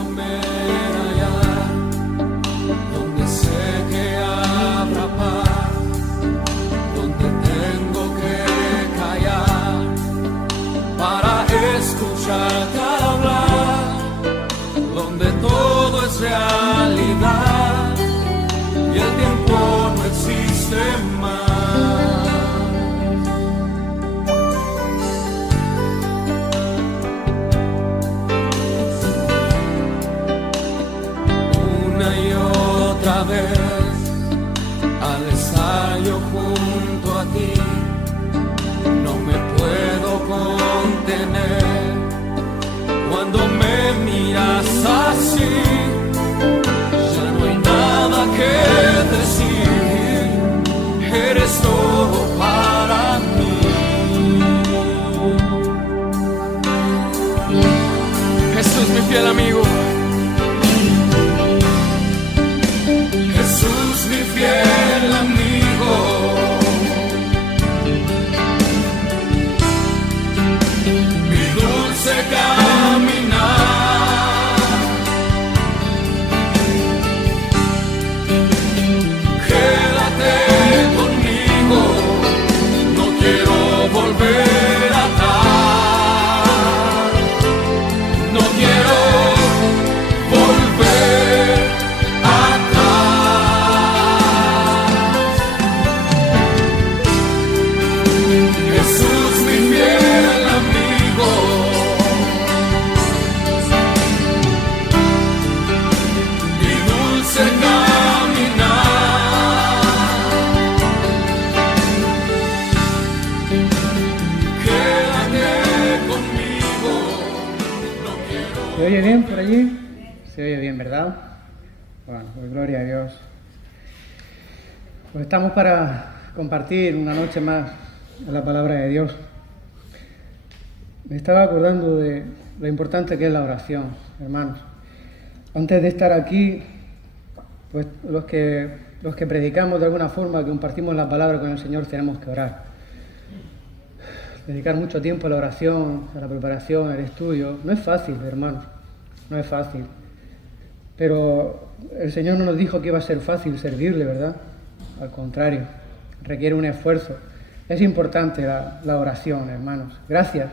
ayúdame a hallar donde sé que habrá paz, donde tengo que callar para escucharte hablar, donde todo es realidad y el tiempo no existe más. Otra vez al estar yo junto a ti, no me puedo contener cuando me miras así. Ya no hay nada que decir, eres todo para mí. Jesús, mi fiel amigo. Jesús, mi fiel amigo, mi dulce caminar. Quédate conmigo, no quiero volver atrás, no quiero volver ¿Se oye bien por allí? Se oye bien, ¿verdad? Bueno, pues gloria a Dios. Pues estamos para compartir una noche más de la palabra de Dios. Me estaba acordando de lo importante que es la oración, hermanos. Antes de estar aquí, pues los que predicamos de alguna forma, que compartimos la palabra con el Señor, tenemos que orar. Dedicar mucho tiempo a la oración, a la preparación, al estudio. No es fácil, hermanos, no es fácil. Pero el Señor no nos dijo que iba a ser fácil servirle, ¿verdad? Al contrario, requiere un esfuerzo. Es importante la oración, hermanos. Gracias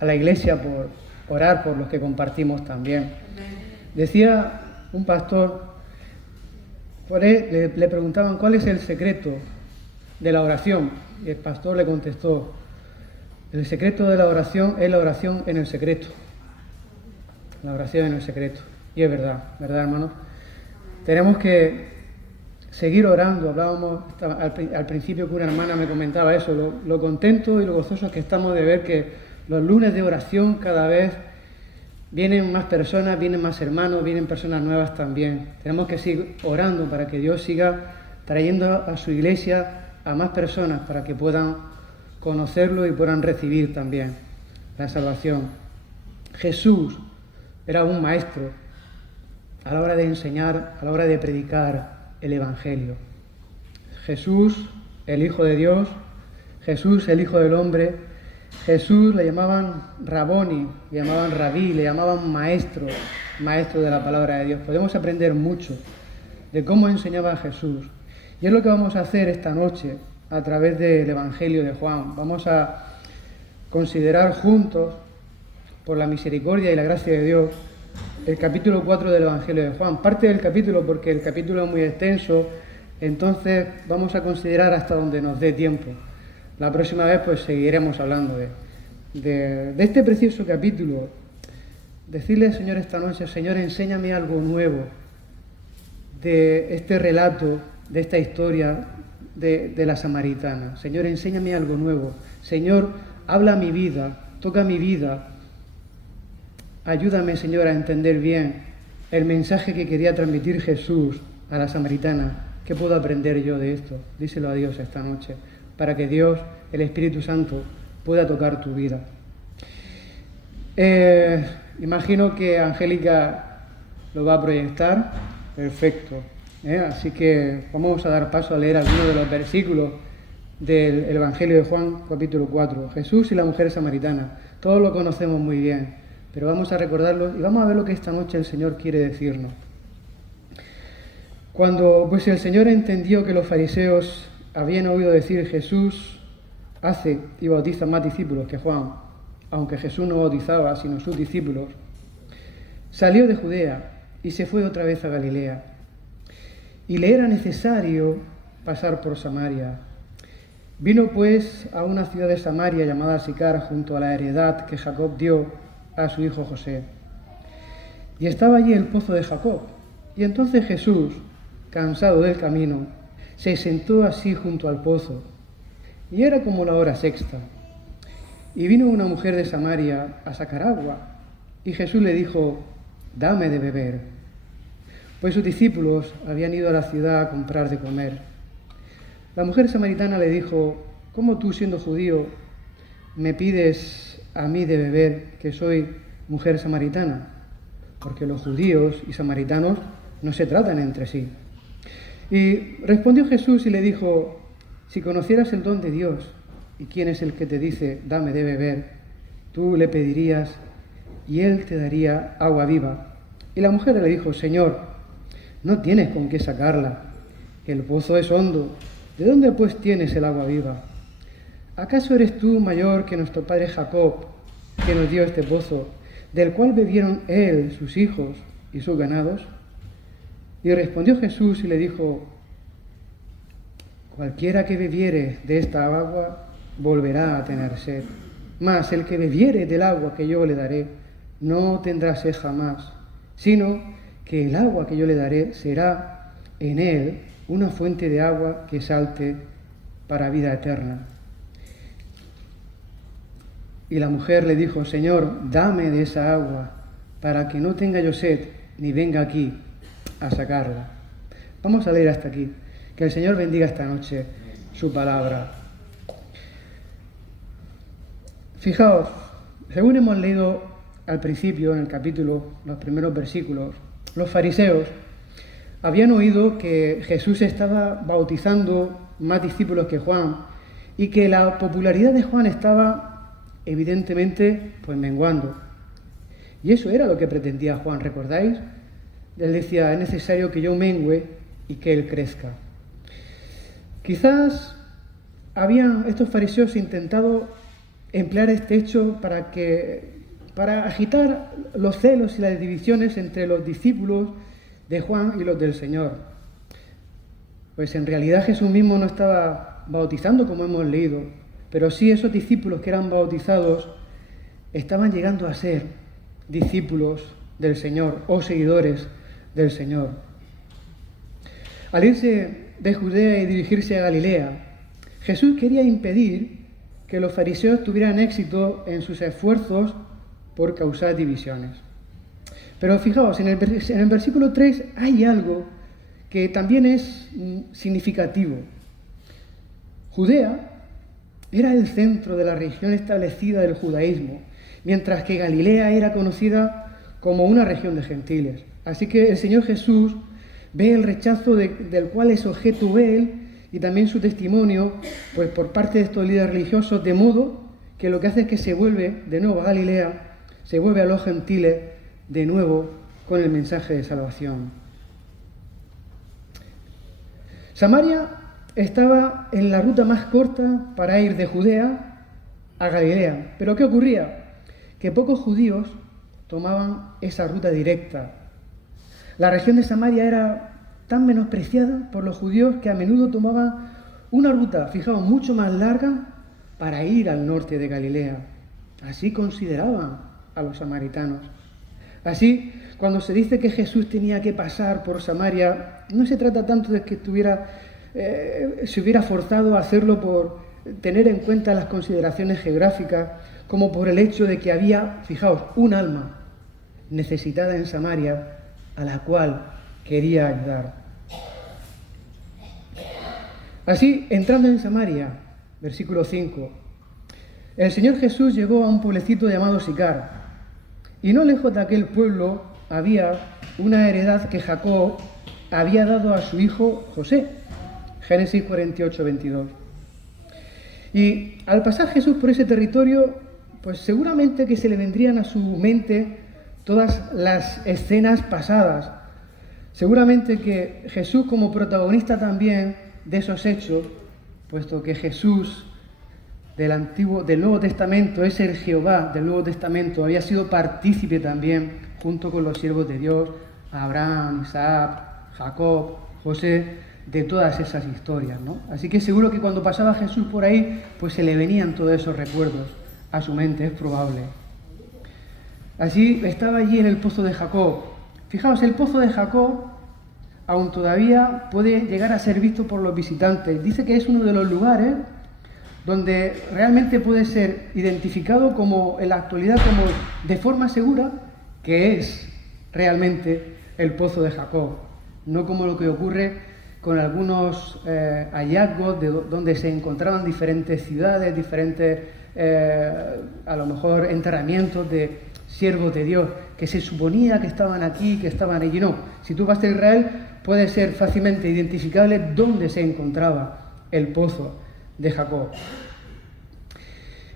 a la Iglesia por orar por los que compartimos también. Decía un pastor, le preguntaban cuál es el secreto de la oración. Y el pastor le contestó, el secreto de la oración es la oración en el secreto. La oración en el secreto. Y es verdad, ¿verdad, hermanos? Tenemos que seguir orando. Hablábamos al principio que una hermana me comentaba eso, lo contento y lo gozosos que estamos de ver que los lunes de oración cada vez vienen más personas, vienen más hermanos, vienen personas nuevas también. Tenemos que seguir orando para que Dios siga trayendo a su iglesia a más personas para que puedan conocerlo y puedan recibir también la salvación. Jesús era un maestro a la hora de enseñar, a la hora de predicar el Evangelio. Jesús, el Hijo de Dios, Jesús, el Hijo del Hombre, Jesús le llamaban Raboni, le llamaban Rabí, le llamaban maestro de la palabra de Dios. Podemos aprender mucho de cómo enseñaba Jesús. Y es lo que vamos a hacer esta noche a través del Evangelio de Juan. Vamos a considerar juntos, por la misericordia y la gracia de Dios, el capítulo 4 del Evangelio de Juan. Parte del capítulo, porque el capítulo es muy extenso, entonces vamos a considerar hasta donde nos dé tiempo. La próxima vez pues seguiremos hablando de este precioso capítulo. Decirle, Señor, esta noche, Señor, enséñame algo nuevo de este relato, de esta historia de la samaritana. Señor, enséñame algo nuevo. Señor, habla a mi vida, toca mi vida. Ayúdame, Señor, a entender bien el mensaje que quería transmitir Jesús a la samaritana. ¿Qué puedo aprender yo de esto? Díselo a Dios esta noche, para que Dios, el Espíritu Santo, pueda tocar tu vida. Imagino que Angélica lo va a proyectar. Perfecto. Así que vamos a dar paso a leer algunos de los versículos del Evangelio de Juan, capítulo 4. Jesús y la mujer samaritana. Todos lo conocemos muy bien. pero vamos a recordarlo y vamos a ver lo que esta noche el Señor quiere decirnos. Cuando pues el Señor entendió que los fariseos habían oído decir Jesús hace y bautiza más discípulos que Juan, aunque Jesús no bautizaba sino sus discípulos, salió de Judea y se fue otra vez a Galilea. Y le era necesario pasar por Samaria. Vino pues a una ciudad de Samaria llamada Sicar, junto a la heredad que Jacob dio a su hijo José. Y estaba allí el pozo de Jacob. Y entonces Jesús, cansado del camino, se sentó así junto al pozo. Y era como la hora sexta. Y vino una mujer de Samaria a sacar agua. Y Jesús le dijo: «Dame de beber». Pues sus discípulos habían ido a la ciudad a comprar de comer. La mujer samaritana le dijo: «¿Cómo tú, siendo judío, me pides a mí de beber, que soy mujer samaritana?» Porque los judíos y samaritanos no se tratan entre sí. Y respondió Jesús y le dijo: «Si conocieras el don de Dios y quién es el que te dice, dame de beber, tú le pedirías y él te daría agua viva». Y la mujer le dijo: «Señor, no tienes con qué sacarla, el pozo es hondo, ¿de dónde pues tienes el agua viva? ¿Acaso eres tú mayor que nuestro padre Jacob, que nos dio este pozo, del cual bebieron él, sus hijos y sus ganados?» Y respondió Jesús y le dijo: «Cualquiera que bebiere de esta agua volverá a tener sed, mas el que bebiere del agua que yo le daré no tendrá sed jamás, sino que el agua que yo le daré será en él una fuente de agua que salte para vida eterna». Y la mujer le dijo: «Señor, dame de esa agua, para que no tenga yo sed, ni venga aquí a sacarla». Vamos a leer hasta aquí. Que el Señor bendiga esta noche su palabra. Fijaos, según hemos leído al principio, en el capítulo, los primeros versículos, los fariseos habían oído que Jesús estaba bautizando más discípulos que Juan y que la popularidad de Juan estaba evidentemente pues menguando. Y eso era lo que pretendía Juan, ¿recordáis? Él decía: «Es necesario que yo mengüe y que él crezca». Quizás habían estos fariseos intentado emplear este hecho para agitar los celos y las divisiones entre los discípulos de Juan y los del Señor. Pues en realidad Jesús mismo no estaba bautizando, como hemos leído, pero sí esos discípulos que eran bautizados estaban llegando a ser discípulos del Señor o seguidores del Señor. Al irse de Judea y dirigirse a Galilea, Jesús quería impedir que los fariseos tuvieran éxito en sus esfuerzos por causar divisiones. Pero fijaos, en el versículo 3 hay algo que también es significativo. Judea era el centro de la región establecida del judaísmo, mientras que Galilea era conocida como una región de gentiles. Así que el Señor Jesús ve el rechazo del cual es objeto él y también su testimonio pues por parte de estos líderes religiosos, de modo que lo que hace es que se vuelve de nuevo a Galilea, se vuelve a los gentiles de nuevo con el mensaje de salvación. Samaria estaba en la ruta más corta para ir de Judea a Galilea. Pero ¿qué ocurría? Que pocos judíos tomaban esa ruta directa. La región de Samaria era tan menospreciada por los judíos que a menudo tomaban una ruta, fijaos, mucho más larga para ir al norte de Galilea. Así consideraban a los samaritanos. Así, cuando se dice que Jesús tenía que pasar por Samaria, no se trata tanto de que se hubiera forzado a hacerlo por tener en cuenta las consideraciones geográficas, como por el hecho de que había, fijaos, un alma necesitada en Samaria a la cual quería ayudar. Así, entrando en Samaria, versículo 5, el Señor Jesús llegó a un pueblecito llamado Sicar, y no lejos de aquel pueblo había una heredad que Jacob había dado a su hijo José. Génesis 48, 22. Y al pasar Jesús por ese territorio, pues seguramente que se le vendrían a su mente todas las escenas pasadas. Seguramente que Jesús como protagonista también de esos hechos, puesto que Jesús del Nuevo Testamento es el Jehová del Nuevo Testamento, había sido partícipe también, junto con los siervos de Dios, Abraham, Isaac, Jacob, José, de todas esas historias, ¿no? Así que seguro que cuando pasaba Jesús por ahí, pues se le venían todos esos recuerdos a su mente, es probable. Así estaba allí en el pozo de Jacob. Fijaos, el pozo de Jacob aún todavía puede llegar a ser visto por los visitantes. Dice que es uno de los lugares donde realmente puede ser identificado como en la actualidad como de forma segura que es realmente el pozo de Jacob, no como lo que ocurre con algunos hallazgos de donde se encontraban diferentes ciudades, diferentes a lo mejor enterramientos de siervos de Dios que se suponía que estaban aquí, que estaban allí. No, si tú vas a Israel puede ser fácilmente identificable dónde se encontraba el pozo de Jacob.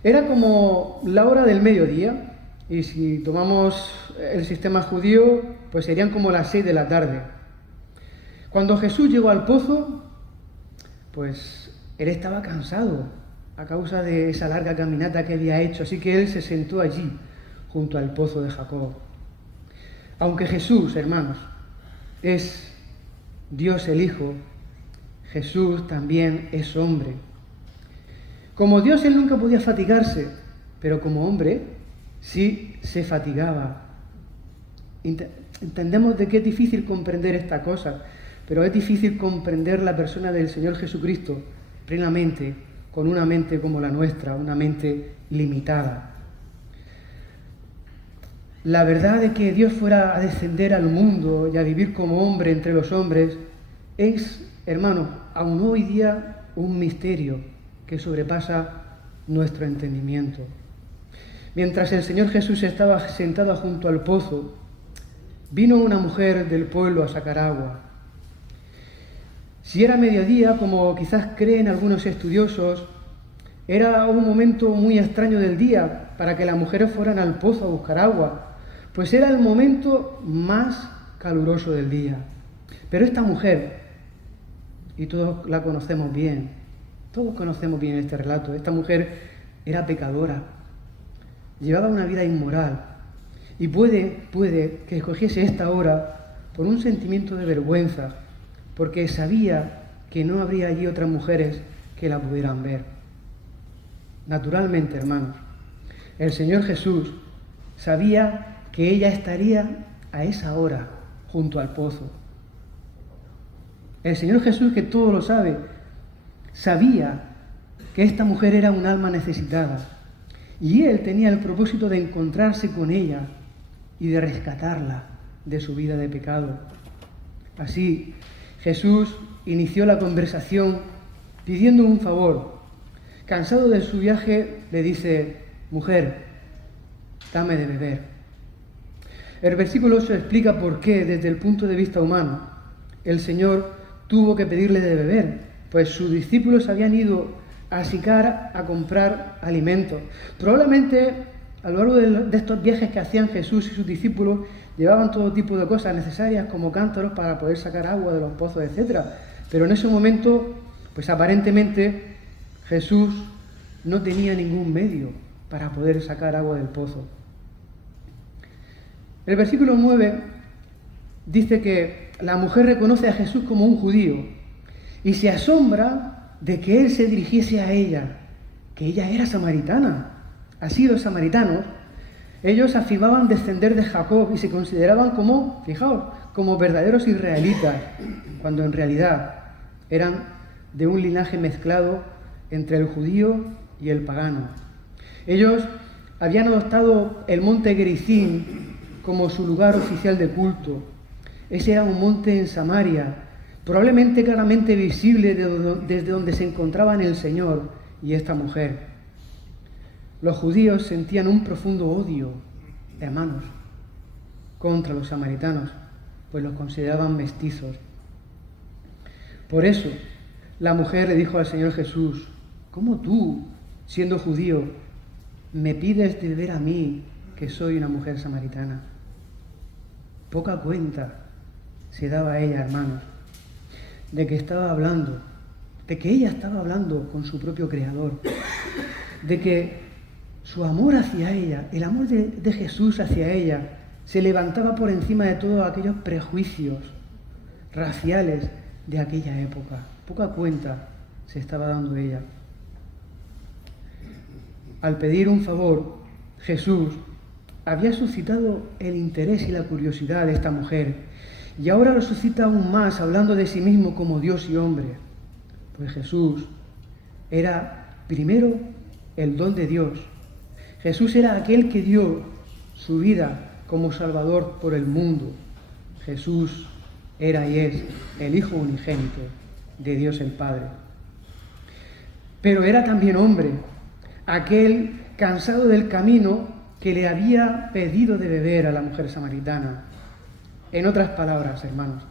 Era como la hora del mediodía, y si tomamos el sistema judío, pues serían como las 6 de la tarde. Cuando Jesús llegó al pozo, pues él estaba cansado a causa de esa larga caminata que había hecho, así que él se sentó allí, junto al pozo de Jacob. Aunque Jesús, hermanos, es Dios el Hijo, Jesús también es hombre. Como Dios, él nunca podía fatigarse, pero como hombre sí se fatigaba. Entendemos de qué es difícil comprender esta cosa, pero es difícil comprender la persona del Señor Jesucristo plenamente, con una mente como la nuestra, una mente limitada. La verdad de que Dios fuera a descender al mundo y a vivir como hombre entre los hombres es, hermanos, aún hoy día un misterio que sobrepasa nuestro entendimiento. Mientras el Señor Jesús estaba sentado junto al pozo, vino una mujer del pueblo a sacar agua. Si era mediodía, como quizás creen algunos estudiosos, era un momento muy extraño del día para que las mujeres fueran al pozo a buscar agua, pues era el momento más caluroso del día. Pero esta mujer, y todos la conocemos bien, todos conocemos bien este relato, esta mujer era pecadora, llevaba una vida inmoral, y puede que escogiese esta hora por un sentimiento de vergüenza, porque sabía que no habría allí otras mujeres que la pudieran ver. Naturalmente, hermanos, el Señor Jesús sabía que ella estaría a esa hora junto al pozo. El Señor Jesús, que todo lo sabe, sabía que esta mujer era un alma necesitada, y Él tenía el propósito de encontrarse con ella y de rescatarla de su vida de pecado. Así, Jesús inició la conversación pidiendo un favor. Cansado de su viaje, le dice: mujer, dame de beber. El versículo 8 explica por qué, desde el punto de vista humano, el Señor tuvo que pedirle de beber, pues sus discípulos habían ido a Sicar a comprar alimentos. Probablemente a lo largo de estos viajes que hacían Jesús y sus discípulos, llevaban todo tipo de cosas necesarias como cántaros para poder sacar agua de los pozos, etc. Pero en ese momento, pues aparentemente Jesús no tenía ningún medio para poder sacar agua del pozo. El versículo 9 dice que la mujer reconoce a Jesús como un judío y se asombra de que él se dirigiese a ella, que ella era samaritana. Así los samaritanos, ellos afirmaban descender de Jacob y se consideraban como, fijaos, como verdaderos israelitas, cuando en realidad eran de un linaje mezclado entre el judío y el pagano. Ellos habían adoptado el monte Gerizim como su lugar oficial de culto. Ese era un monte en Samaria, probablemente claramente visible desde donde se encontraban el Señor y esta mujer. Los judíos sentían un profundo odio, hermanos, contra los samaritanos, pues los consideraban mestizos. Por eso, la mujer le dijo al Señor Jesús: ¿cómo tú, siendo judío, me pides de beber a mí, que soy una mujer samaritana. Poca cuenta se daba ella, hermanos, de que estaba hablando, de que ella estaba hablando con su propio Creador, de que su amor hacia ella, el amor de Jesús hacia ella, se levantaba por encima de todos aquellos prejuicios raciales de aquella época. Poca cuenta se estaba dando ella. Al pedir un favor, Jesús había suscitado el interés y la curiosidad de esta mujer, y ahora lo suscita aún más hablando de sí mismo como Dios y hombre. Pues Jesús era primero el don de Dios. Jesús era aquel que dio su vida como Salvador por el mundo. Jesús era y es el Hijo unigénito de Dios el Padre. Pero era también hombre, aquel cansado del camino que le había pedido de beber a la mujer samaritana. En otras palabras, hermanos,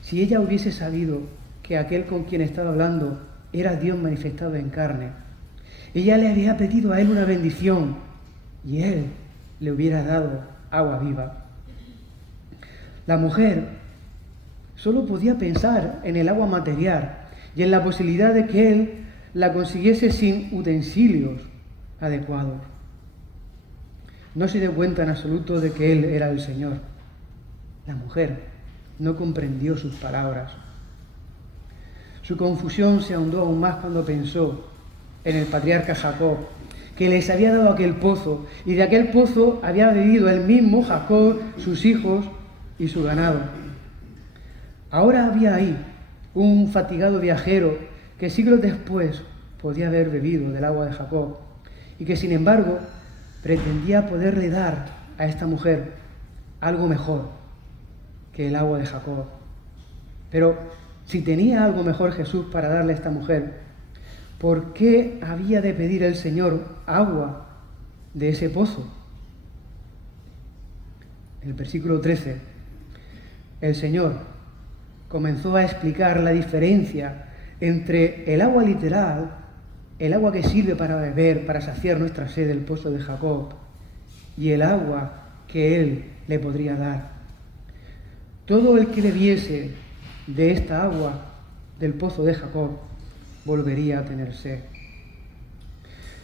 si ella hubiese sabido que aquel con quien estaba hablando era Dios manifestado en carne, ella le había pedido a él una bendición y él le hubiera dado agua viva. La mujer solo podía pensar en el agua material y en la posibilidad de que él la consiguiese sin utensilios adecuados. No se dio cuenta en absoluto de que él era el Señor. La mujer no comprendió sus palabras. Su confusión se ahondó aún más cuando pensó en el patriarca Jacob, que les había dado aquel pozo, y de aquel pozo había bebido él mismo, Jacob, sus hijos y su ganado. Ahora había ahí un fatigado viajero que siglos después podía haber bebido del agua de Jacob, y que sin embargo pretendía poderle dar a esta mujer algo mejor que el agua de Jacob. Pero si tenía algo mejor Jesús para darle a esta mujer, ¿por qué había de pedir el Señor agua de ese pozo? En el versículo 13, el Señor comenzó a explicar la diferencia entre el agua literal, el agua que sirve para beber, para saciar nuestra sed del pozo de Jacob, y el agua que Él le podría dar. Todo el que bebiese de esta agua del pozo de Jacob volvería a tener sed.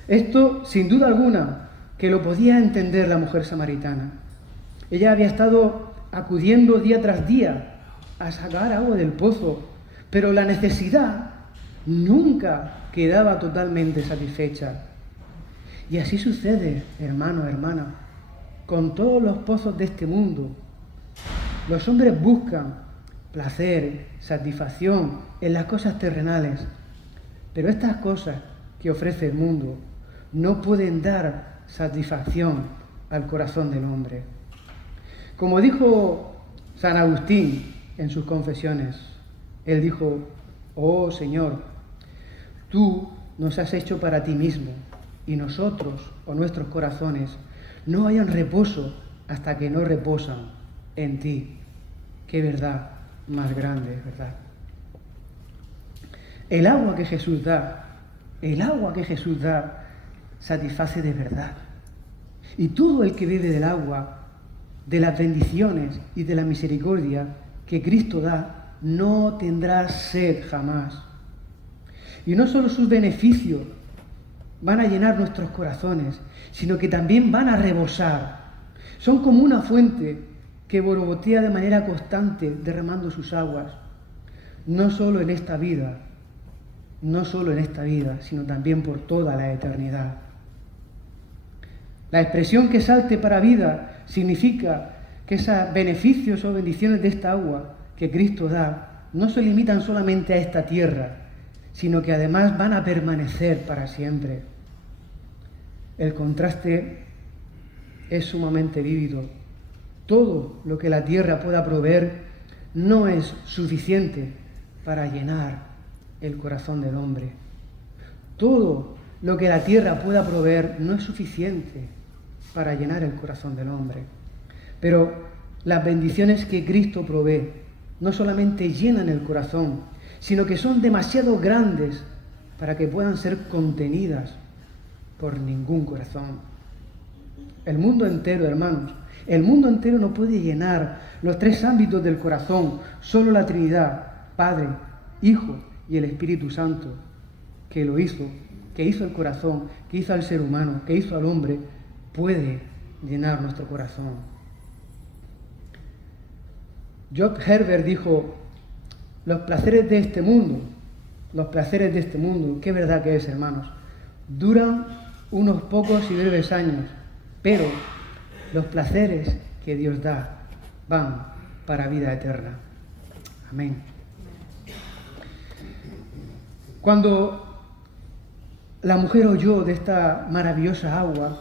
Esto, sin duda alguna, que lo podía entender la mujer samaritana. Ella había estado acudiendo día tras día a sacar agua del pozo, pero la necesidad nunca quedaba totalmente satisfecha. Y así sucede, hermano, hermana, con todos los pozos de este mundo. Los hombres buscan placer, satisfacción en las cosas terrenales, pero estas cosas que ofrece el mundo no pueden dar satisfacción al corazón del hombre. Como dijo San Agustín en sus confesiones, él dijo: oh Señor, tú nos has hecho para ti mismo, y nosotros o nuestros corazones no hayan reposo hasta que no reposan en ti. Qué verdad más grande, ¿verdad? El agua que Jesús da, satisface de verdad. Y todo el que bebe del agua, de las bendiciones y de la misericordia que Cristo da, no tendrá sed jamás. Y no solo sus beneficios van a llenar nuestros corazones, sino que también van a rebosar. Son como una fuente que borbotea de manera constante, derramando sus aguas, no solo en esta vida, sino también por toda la eternidad. La expresión que salte para vida significa que esos beneficios o bendiciones de esta agua que Cristo da no se limitan solamente a esta tierra, sino que además van a permanecer para siempre. El contraste es sumamente vívido. Todo lo que la tierra pueda proveer no es suficiente para llenar el corazón del hombre. Todo lo que la tierra pueda proveer no es suficiente para llenar el corazón del hombre. Pero las bendiciones que Cristo provee no solamente llenan el corazón, sino que son demasiado grandes para que puedan ser contenidas por ningún corazón. El mundo entero, hermanos, el mundo entero no puede llenar los tres ámbitos del corazón. Solo la Trinidad, Padre, Hijo y el Espíritu Santo, que lo hizo, que hizo el corazón, que hizo al ser humano, que hizo al hombre, puede llenar nuestro corazón. Job Herbert dijo, los placeres de este mundo, qué verdad que es, hermanos, duran unos pocos y breves años, pero los placeres que Dios da van para vida eterna. Amén. Cuando la mujer oyó de esta maravillosa agua,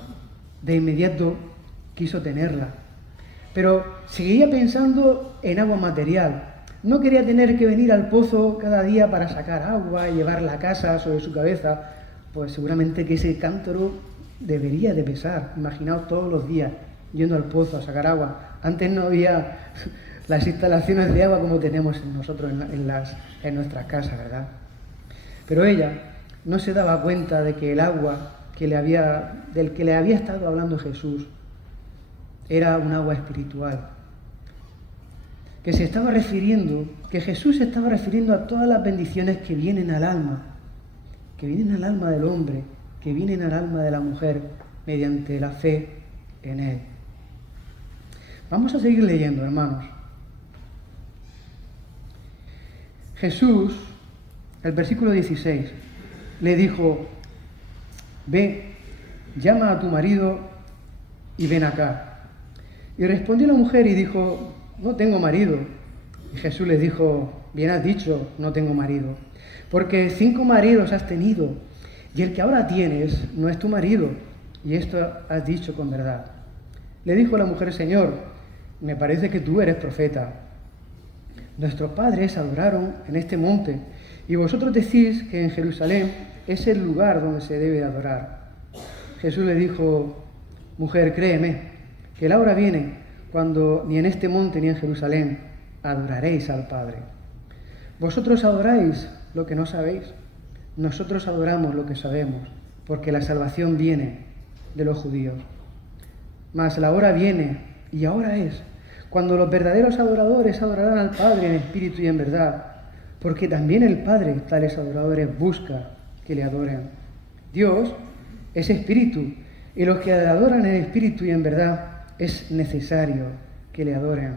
de inmediato quiso tenerla, pero seguía pensando en agua material. No quería tener que venir al pozo cada día para sacar agua y llevarla a casa sobre su cabeza, pues seguramente que ese cántaro debería de pesar. Imaginaos todos los días yendo al pozo a sacar agua. Antes no había las instalaciones de agua como tenemos nosotros en nuestras casas, ¿verdad? Pero ella no se daba cuenta de que el agua del que le había estado hablando Jesús era un agua espiritual. Que Jesús se estaba refiriendo a todas las bendiciones que vienen al alma del hombre, que vienen al alma de la mujer mediante la fe en Él. Vamos a seguir leyendo, hermanos. Jesús, el versículo 16, le dijo, ve, llama a tu marido y ven acá. Y respondió la mujer y dijo, no tengo marido. Y Jesús le dijo, bien has dicho, no tengo marido, porque 5 maridos has tenido, y el que ahora tienes no es tu marido, y esto has dicho con verdad. Le dijo la mujer, Señor, me parece que tú eres profeta. Nuestros padres adoraron en este monte, y vosotros decís que en Jerusalén es el lugar donde se debe adorar. Jesús le dijo, mujer, créeme, que la hora viene cuando ni en este monte ni en Jerusalén adoraréis al Padre. Vosotros adoráis lo que no sabéis, nosotros adoramos lo que sabemos, porque la salvación viene de los judíos. Mas la hora viene, y ahora es, cuando los verdaderos adoradores adorarán al Padre en espíritu y en verdad, porque también el Padre tales adoradores busca que le adoren. Dios es espíritu, y los que le adoran en espíritu y en verdad es necesario que le adoren.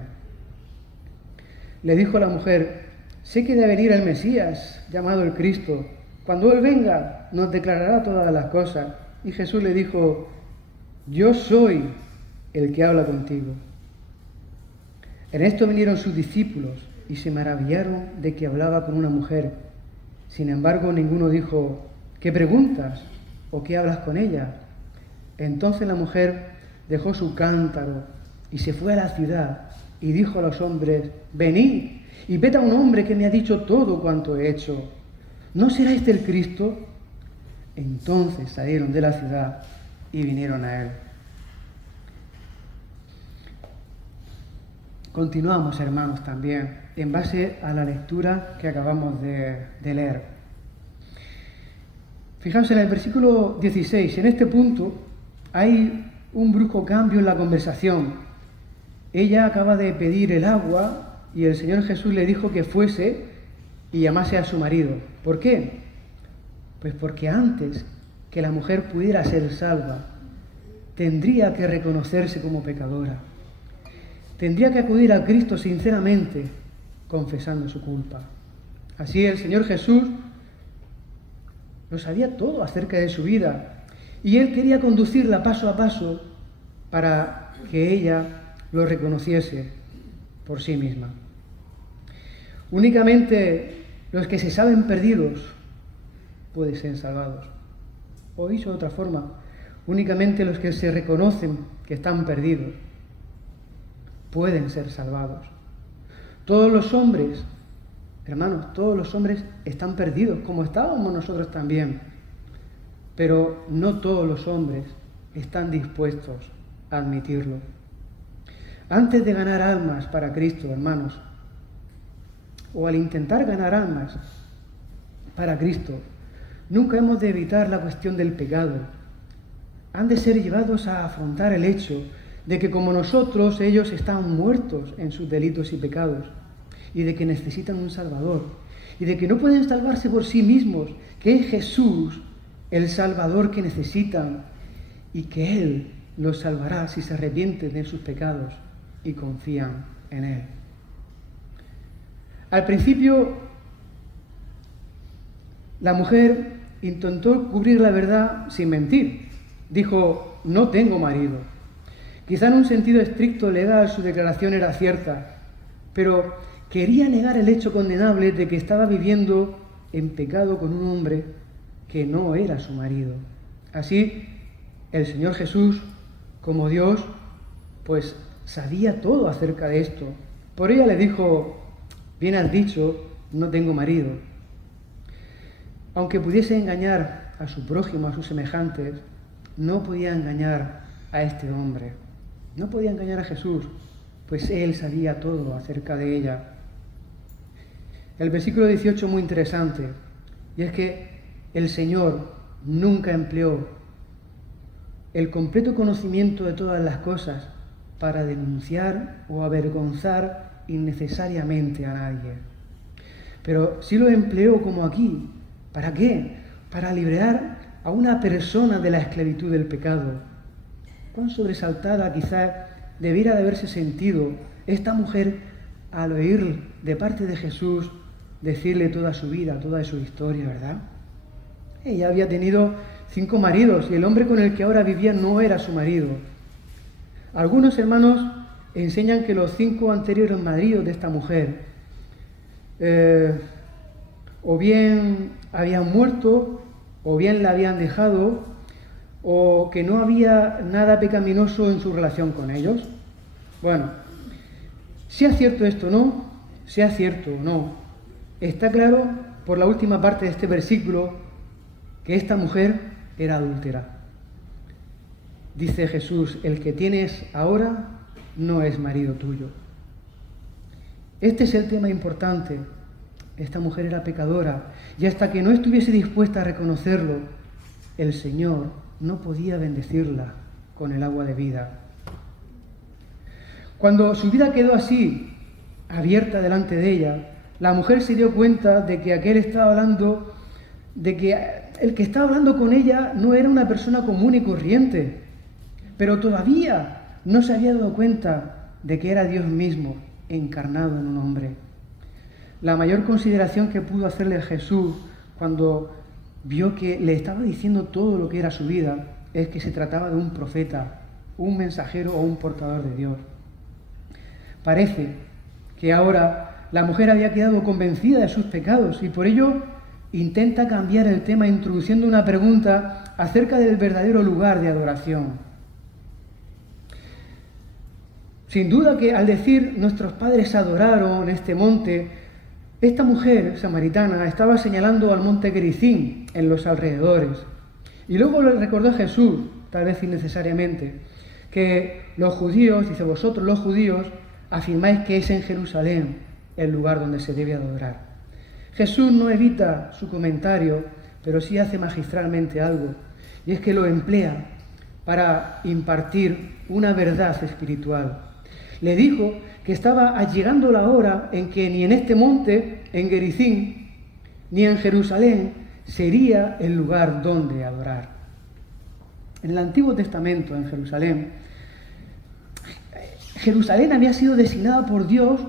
Le dijo la mujer, sé que debe venir el Mesías, llamado el Cristo. Cuando Él venga, nos declarará todas las cosas. Y Jesús le dijo, yo soy el que habla contigo. En esto vinieron sus discípulos y se maravillaron de que hablaba con una mujer. Sin embargo, ninguno dijo, ¿qué preguntas? ¿O qué hablas con ella? Entonces la mujer dejó su cántaro y se fue a la ciudad y dijo a los hombres, venid y ved a un hombre que me ha dicho todo cuanto he hecho. ¿No será este el Cristo? Entonces salieron de la ciudad y vinieron a él. Continuamos, hermanos, también en base a la lectura que acabamos de leer. Fijaos en el versículo 16, en este punto hay un brusco cambio en la conversación. Ella acaba de pedir el agua y el Señor Jesús le dijo que fuese y llamase a su marido. ¿Por qué? Pues porque antes que la mujer pudiera ser salva, tendría que reconocerse como pecadora. Tendría que acudir a Cristo sinceramente, confesando su culpa. Así el Señor Jesús lo sabía todo acerca de su vida, y Él quería conducirla paso a paso para que ella lo reconociese por sí misma. Únicamente los que se saben perdidos pueden ser salvados. O dicho de otra forma, únicamente los que se reconocen que están perdidos pueden ser salvados. Todos los hombres, hermanos, todos los hombres están perdidos, como estábamos nosotros también. Pero no todos los hombres están dispuestos a admitirlo. Antes de ganar almas para Cristo, hermanos, o al intentar ganar almas para Cristo, nunca hemos de evitar la cuestión del pecado han de ser llevados a afrontar el hecho de que como nosotros, ellos están muertos en sus delitos y pecados, y de que necesitan un Salvador, y de que no pueden salvarse por sí mismos, que es Jesús el Salvador que necesitan, y que Él los salvará si se arrepienten de sus pecados y confían en Él. Al principio, la mujer intentó cubrir la verdad sin mentir. Dijo, no tengo marido. Quizá en un sentido estricto legal su declaración era cierta, pero quería negar el hecho condenable de que estaba viviendo en pecado con un hombre que no era su marido. Así, el Señor Jesús, como Dios, pues sabía todo acerca de esto. Por ella le dijo, bien has dicho, no tengo marido. Aunque pudiese engañar a su prójimo, a sus semejantes, no podía engañar a este hombre. No podía engañar a Jesús, pues Él sabía todo acerca de ella. El versículo 18 es muy interesante, y es que el Señor nunca empleó el completo conocimiento de todas las cosas para denunciar o avergonzar innecesariamente a nadie. Pero sí lo empleó como aquí. ¿Para qué? Para liberar a una persona de la esclavitud del pecado. Cuán sobresaltada quizás debiera de haberse sentido esta mujer al oír de parte de Jesús decirle toda su vida, toda su historia, ¿verdad? Ella había tenido 5 maridos y el hombre con el que ahora vivía no era su marido. Algunos hermanos enseñan que los 5 anteriores maridos de esta mujer o bien habían muerto, o bien la habían dejado, o que no había nada pecaminoso en su relación con ellos. Bueno, sea cierto esto o no, sea cierto o no, está claro por la última parte de este versículo que esta mujer era adúltera. Dice Jesús, el que tienes ahora no es marido tuyo. Este es el tema importante. Esta mujer era pecadora y hasta que no estuviese dispuesta a reconocerlo, el Señor no podía bendecirla con el agua de vida. Cuando su vida quedó así, abierta delante de ella, la mujer se dio cuenta de que aquel estaba hablando, de que el que estaba hablando con ella no era una persona común y corriente, pero todavía no se había dado cuenta de que era Dios mismo encarnado en un hombre. La mayor consideración que pudo hacerle a Jesús cuando vio que le estaba diciendo todo lo que era su vida es que se trataba de un profeta, un mensajero o un portador de Dios. Parece que ahora la mujer había quedado convencida de sus pecados y por ello intenta cambiar el tema introduciendo una pregunta acerca del verdadero lugar de adoración. Sin duda que al decir nuestros padres adoraron este monte, esta mujer samaritana estaba señalando al monte Gerizim en los alrededores. Y luego le recordó a Jesús, tal vez innecesariamente, que los judíos, dice vosotros los judíos, afirmáis que es en Jerusalén el lugar donde se debe adorar. Jesús no evita su comentario, pero sí hace magistralmente algo, y es que lo emplea para impartir una verdad espiritual. Le dijo que estaba llegando la hora en que ni en este monte, en Gerizim, ni en Jerusalén, sería el lugar donde adorar. En el Antiguo Testamento, en Jerusalén, Jerusalén había sido designada por Dios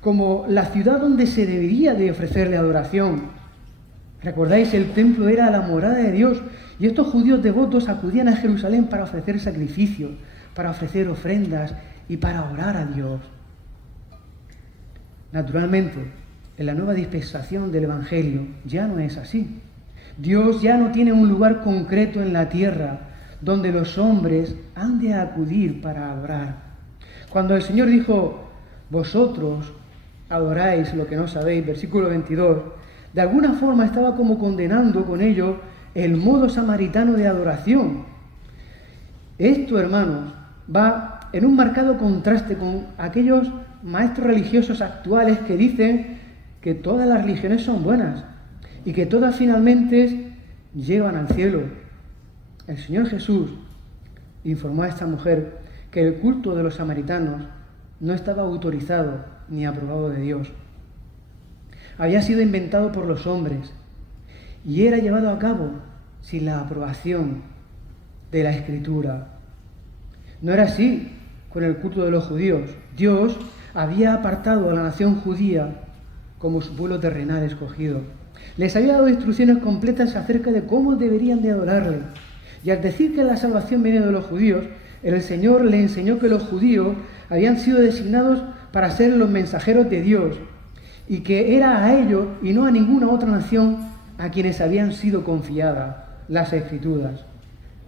como la ciudad donde se debería de ofrecerle adoración. ¿Recordáis? El templo era la morada de Dios y estos judíos devotos acudían a Jerusalén para ofrecer sacrificios, para ofrecer ofrendas y para orar a Dios. Naturalmente, en la nueva dispensación del Evangelio ya no es así. Dios ya no tiene un lugar concreto en la tierra donde los hombres han de acudir para adorar. Cuando el Señor dijo, vosotros adoráis lo que no sabéis, versículo 22, de alguna forma estaba como condenando con ello el modo samaritano de adoración. Esto, hermanos, va en un marcado contraste con aquellos maestros religiosos actuales que dicen que todas las religiones son buenas y que todas finalmente llevan al cielo. El Señor Jesús informó a esta mujer que el culto de los samaritanos no estaba autorizado ni aprobado de Dios. Había sido inventado por los hombres y era llevado a cabo sin la aprobación de la Escritura. No era así con el culto de los judíos. Dios había apartado a la nación judía como su pueblo terrenal escogido. Les había dado instrucciones completas acerca de cómo deberían de adorarle. Y al decir que la salvación venía de los judíos, el Señor le enseñó que los judíos habían sido designados para ser los mensajeros de Dios y que era a ellos y no a ninguna otra nación a quienes habían sido confiadas las Escrituras.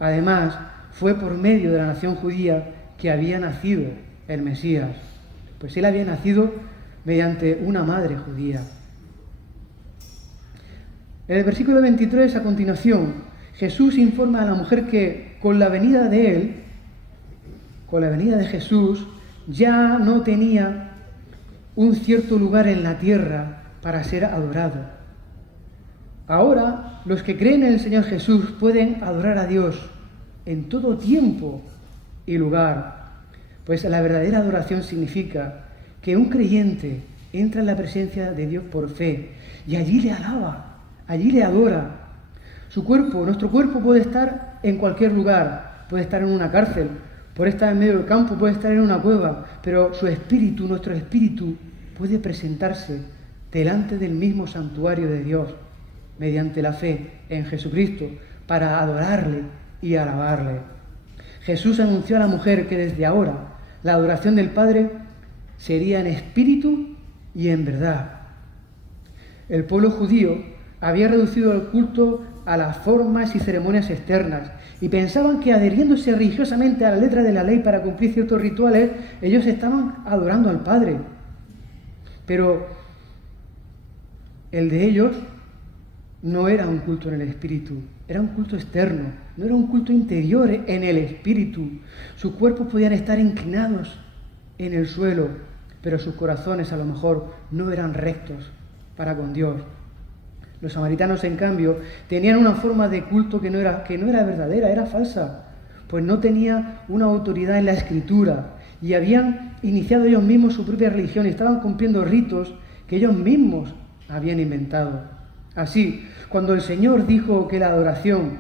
Además, fue por medio de la nación judía que había nacido el Mesías, pues él había nacido mediante una madre judía. En el versículo 23, a continuación, Jesús informa a la mujer que con la venida de él, con la venida de Jesús, ya no tenía un cierto lugar en la tierra para ser adorado. Ahora, los que creen en el Señor Jesús pueden adorar a Dios en todo tiempo y lugar, pues la verdadera adoración significa que un creyente entra en la presencia de Dios por fe y allí le alaba, allí le adora. Su cuerpo, nuestro cuerpo puede estar en cualquier lugar, puede estar en una cárcel, puede estar en medio del campo, puede estar en una cueva, pero su espíritu, nuestro espíritu, puede presentarse delante del mismo santuario de Dios mediante la fe en Jesucristo para adorarle y alabarle. Jesús anunció a la mujer que desde ahora la adoración del Padre sería en espíritu y en verdad. El pueblo judío había reducido el culto a las formas y ceremonias externas y pensaban que adhiriéndose religiosamente a la letra de la ley para cumplir ciertos rituales, ellos estaban adorando al Padre. Pero el de ellos no era un culto en el espíritu, era un culto externo, no era un culto interior en el espíritu. Sus cuerpos podían estar inclinados en el suelo, pero sus corazones a lo mejor no eran rectos para con Dios. Los samaritanos, en cambio, tenían una forma de culto que no era verdadera, era falsa, pues no tenía una autoridad en la Escritura y habían iniciado ellos mismos su propia religión y estaban cumpliendo ritos que ellos mismos habían inventado. Así, cuando el Señor dijo que la adoración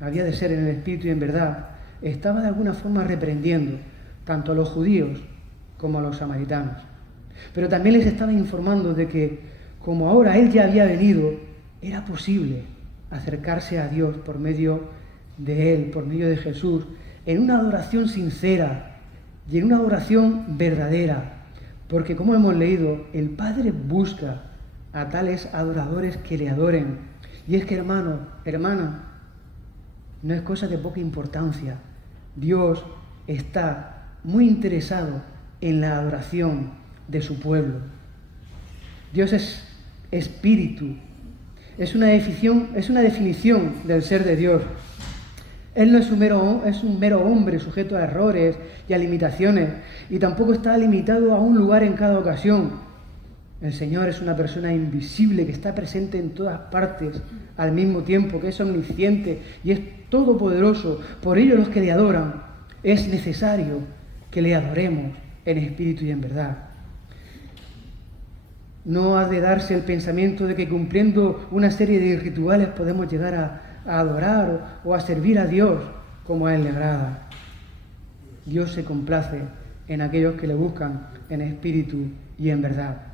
había de ser en el espíritu y en verdad, estaba de alguna forma reprendiendo tanto a los judíos como a los samaritanos. Pero también les estaba informando de que, como ahora Él ya había venido, era posible acercarse a Dios por medio de Él, por medio de Jesús, en una adoración sincera y en una adoración verdadera. Porque, como hemos leído, el Padre busca a tales adoradores que le adoren. Y es que, hermano, hermana, no es cosa de poca importancia. Dios está muy interesado en la adoración de su pueblo. Dios es espíritu. Es una definición del ser de Dios. Él no es un mero hombre sujeto a errores y a limitaciones, y tampoco está limitado a un lugar en cada ocasión. El Señor es una persona invisible que está presente en todas partes al mismo tiempo, que es omnisciente y es todopoderoso. Por ello, los que le adoran, es necesario que le adoremos en espíritu y en verdad. No ha de darse el pensamiento de que cumpliendo una serie de rituales podemos llegar a adorar o a servir a Dios como a Él le agrada. Dios se complace en aquellos que le buscan en espíritu y en verdad.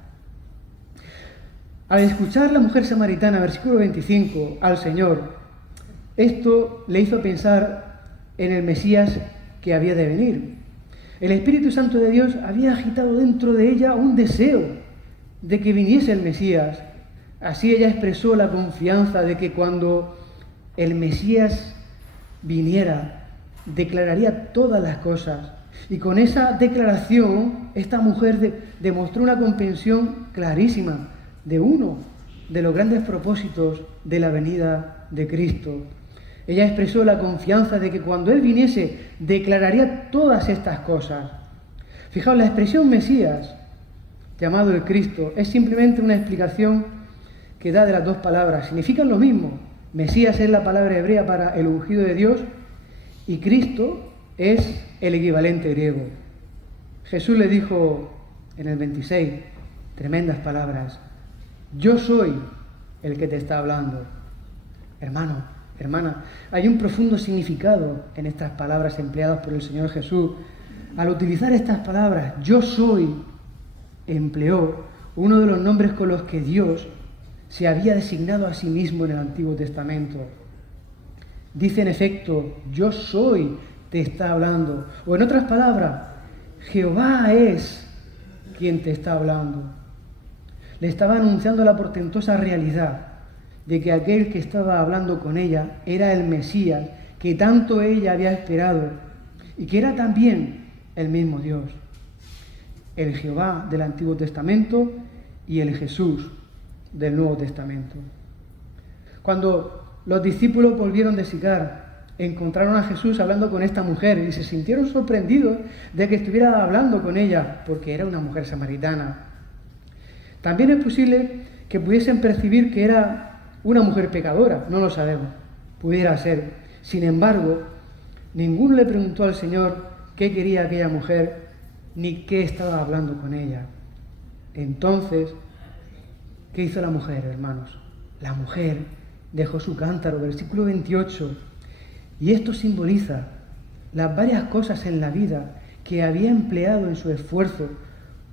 Al escuchar la mujer samaritana, versículo 25, al Señor, esto le hizo pensar en el Mesías que había de venir. El Espíritu Santo de Dios había agitado dentro de ella un deseo de que viniese el Mesías. Así ella expresó la confianza de que cuando el Mesías viniera, declararía todas las cosas. Y con esa declaración, esta mujer demostró una comprensión clarísima de uno de los grandes propósitos de la venida de Cristo. Ella expresó la confianza de que cuando Él viniese, declararía todas estas cosas. Fijaos, la expresión Mesías, llamado el Cristo, es simplemente una explicación que da de las dos palabras. Significan lo mismo. Mesías es la palabra hebrea para el ungido de Dios y Cristo es el equivalente griego. Jesús le dijo en el 26, tremendas palabras: yo soy el que te está hablando. Hermano, hermana, hay un profundo significado en estas palabras empleadas por el Señor Jesús. Al utilizar estas palabras, yo soy, empleó uno de los nombres con los que Dios se había designado a sí mismo en el Antiguo Testamento. Dice en efecto, yo soy, te está hablando. O en otras palabras, Jehová es quien te está hablando. Le estaba anunciando la portentosa realidad de que aquel que estaba hablando con ella era el Mesías, que tanto ella había esperado, y que era también el mismo Dios, el Jehová del Antiguo Testamento y el Jesús del Nuevo Testamento. Cuando los discípulos volvieron de Sicar, encontraron a Jesús hablando con esta mujer y se sintieron sorprendidos de que estuviera hablando con ella, porque era una mujer samaritana. También es posible que pudiesen percibir que era una mujer pecadora, no lo sabemos, pudiera ser. Sin embargo, ninguno le preguntó al Señor qué quería aquella mujer, ni qué estaba hablando con ella. Entonces, ¿qué hizo la mujer, hermanos? La mujer dejó su cántaro, versículo 28, y esto simboliza las varias cosas en la vida que había empleado en su esfuerzo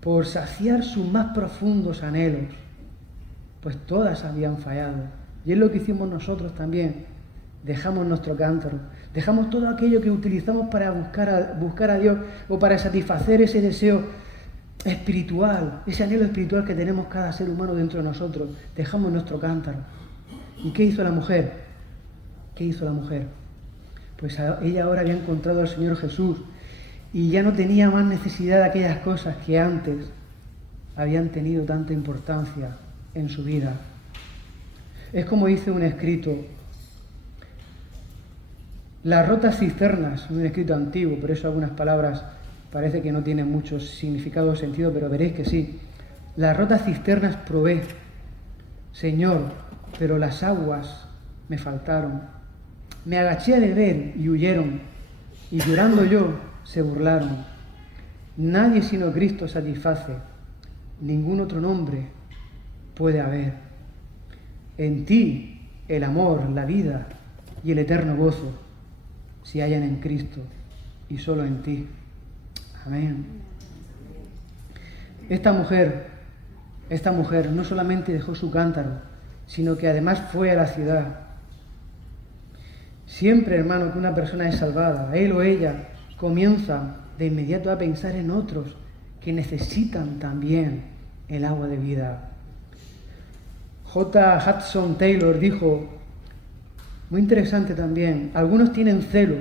por saciar sus más profundos anhelos, pues todas habían fallado. Y es lo que hicimos nosotros también. Dejamos nuestro cántaro, dejamos todo aquello que utilizamos para buscar a Dios o para satisfacer ese deseo espiritual, ese anhelo espiritual que tenemos cada ser humano dentro de nosotros. Dejamos nuestro cántaro. ¿Y qué hizo la mujer? ¿Qué hizo la mujer? Pues ella ahora había encontrado al Señor Jesús y ya no tenía más necesidad de aquellas cosas que antes habían tenido tanta importancia en su vida. Es como dice un escrito: las rotas cisternas, un escrito antiguo, por eso algunas palabras parece que no tienen mucho significado o sentido, pero veréis que sí. Las rotas cisternas probé, Señor, pero las aguas me faltaron. Me agaché a beber y huyeron, y llorando yo se burlaron. Nadie sino Cristo satisface, ningún otro nombre puede haber. En ti el amor, la vida y el eterno gozo se hallan en Cristo y solo en ti. Amén. Esta mujer no solamente dejó su cántaro, sino que además fue a la ciudad. Siempre, hermano, que una persona es salvada, él o ella comienza de inmediato a pensar en otros que necesitan también el agua de vida. J. Hudson Taylor dijo, muy interesante también, algunos tienen celo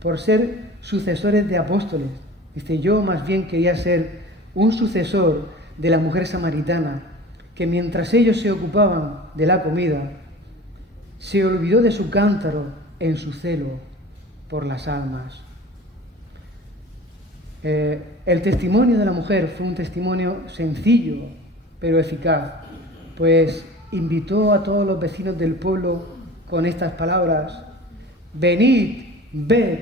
por ser sucesores de apóstoles. Dice, yo más bien quería ser un sucesor de la mujer samaritana, que mientras ellos se ocupaban de la comida, se olvidó de su cántaro en su celo por las almas. El testimonio de la mujer fue un testimonio sencillo, pero eficaz, pues invitó a todos los vecinos del pueblo con estas palabras: venid, ved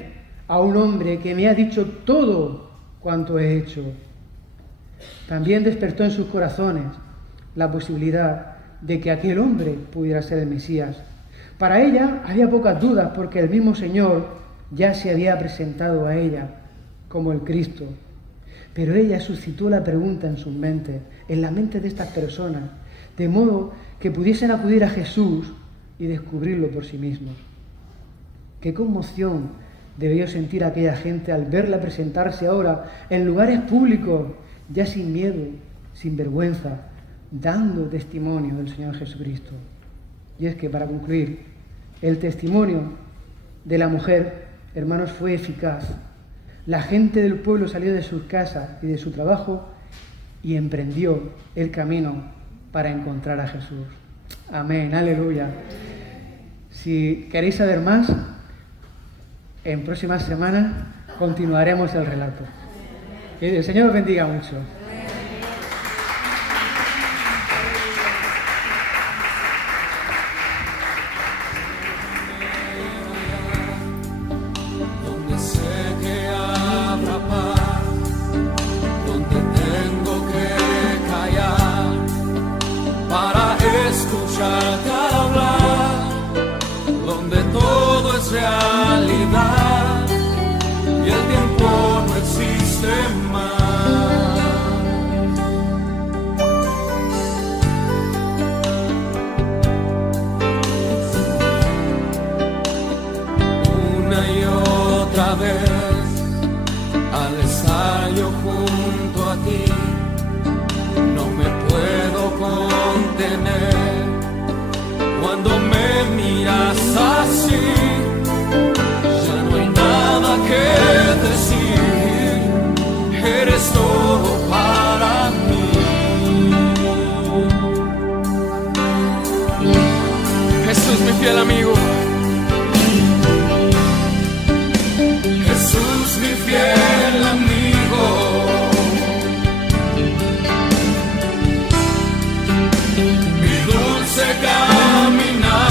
a un hombre que me ha dicho todo cuanto he hecho. También despertó en sus corazones la posibilidad de que aquel hombre pudiera ser el Mesías. Para ella había pocas dudas, porque el mismo Señor ya se había presentado a ella como el Cristo. Pero ella suscitó la pregunta en sus mentes, en la mente de estas personas, de modo que pudiesen acudir a Jesús y descubrirlo por sí mismos. Qué conmoción debió sentir aquella gente al verla presentarse ahora en lugares públicos, ya sin miedo, sin vergüenza, dando testimonio del Señor Jesucristo. Y es que, para concluir, el testimonio de la mujer, hermanos, fue eficaz. La gente del pueblo salió de sus casas y de su trabajo y emprendió el camino para encontrar a Jesús. Amén, aleluya. Si queréis saber más, en próximas semanas continuaremos el relato. Que el Señor os bendiga mucho. Donde sé que realidad y el tiempo no existe más. Una y otra vez al estar yo junto a ti, no me puedo contener. Cuando me miras así, ya no hay nada que decir. Eres todo para mí. Jesús, mi fiel amigo. Jesús, mi fiel amigo. Mi dulce caminar.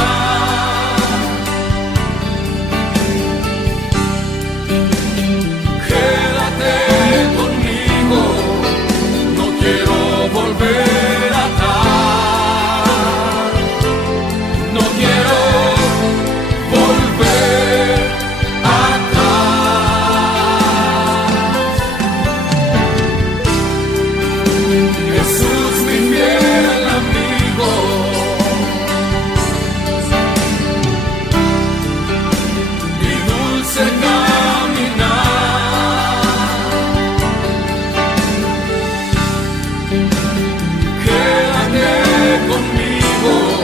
Quédate conmigo, no quiero volver atrás. No quiero volver atrás. Jesús, mi fiel amigo. Mi dulce caminar. Quédate conmigo.